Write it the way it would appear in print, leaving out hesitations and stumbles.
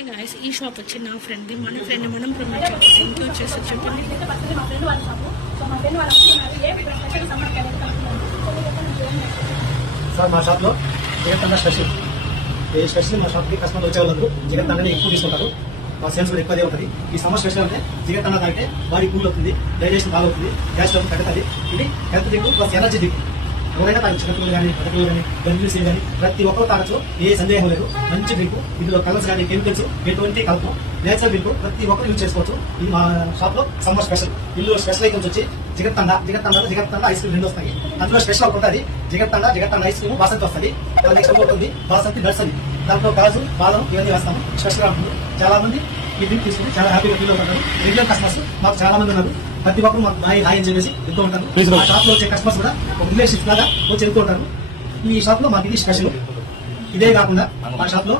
Guys ఈ shop వచ్చి నా ఫ్రెండ్ మన ఫ్రెండ్ మనం ప్రమోట్ చేస్తాం. ఇంకో వచ్చేసి చెప్పండి. సార్ మా షాప్ లో జగన్ స్పెషల్ మా షాప్ కి కస్టమర్లు వచ్చే వాళ్ళందరూ జగన్ తండ్రిని ఎక్కువ తీసుకుంటారు. మా సేల్స్ కూడా ఎక్కువదే ఉంటుంది. ఈ సమ్మర్ స్పెషల్ అంటే జగన్ తండ్రి తాగితే బాడీ కూల్ అవుతుంది, డైజెషన్ బాగా అవుతుంది, గ్యాస్ ట్రబుల్ తగ్గుతుంది. ఇది health drink plus energy drink. ఎవరైనా తాగొచ్చు, చిన్నపిల్లలు కానీ పెద్దపిల్లలు కానీ గర్భిణీలు కానీ ప్రతి ఒక్కరు తాగొచ్చు, ఏ సందేహం లేదు. మంచి డ్రింక్, ఇందులో కలర్స్ కానీ కెమికల్స్ ఎటువంటి కలపం, నేచురల్ డ్రింక్ ప్రతి ఒక్కరు యూజ్ చేసుకోవచ్చు. ఇది మా షాప్ లో సమ్మర్ స్పెషల్. ఇందులో స్పెషల్ ఐటమ్స్ వచ్చి జగత్తండ ఐస్ క్రీమ్ రెండు వస్తాయి. అందులో స్పెషల్ ఒకటి ఉంటుంది జగత్తండ ఐస్ క్రీమ్ బాసంతి వస్తుంది. నెక్స్ట్ ఉంటుంది బాసంతి నర్సరీ, దాంట్లో కాజు బాదం ఇవన్నీ వేస్తాము. స్పెషల్ గా ఉంటుంది. చాలా మంది ఈ డ్రింక్ తీసుకుని చాలా హ్యాపీగా ఫీల్ అవుతారు. రెగ్యులర్ కస్టమర్స్ మాకు చాలా మంది ఉన్నారు. ప్రతి ఒక్కరు మాకు హాయ్ అని చెప్పేసి వెళ్తూ ఉంటారు. మా షాప్ లో వచ్చే కస్టమర్స్ కూడా ఒక రిలేషన్షిప్ లాగా వచ్చి వెళ్తూ ఉంటారు. ఈ షాప్ లో మాకు ఇది స్పెషల్. ఇదే కాకుండా మా షాప్ లో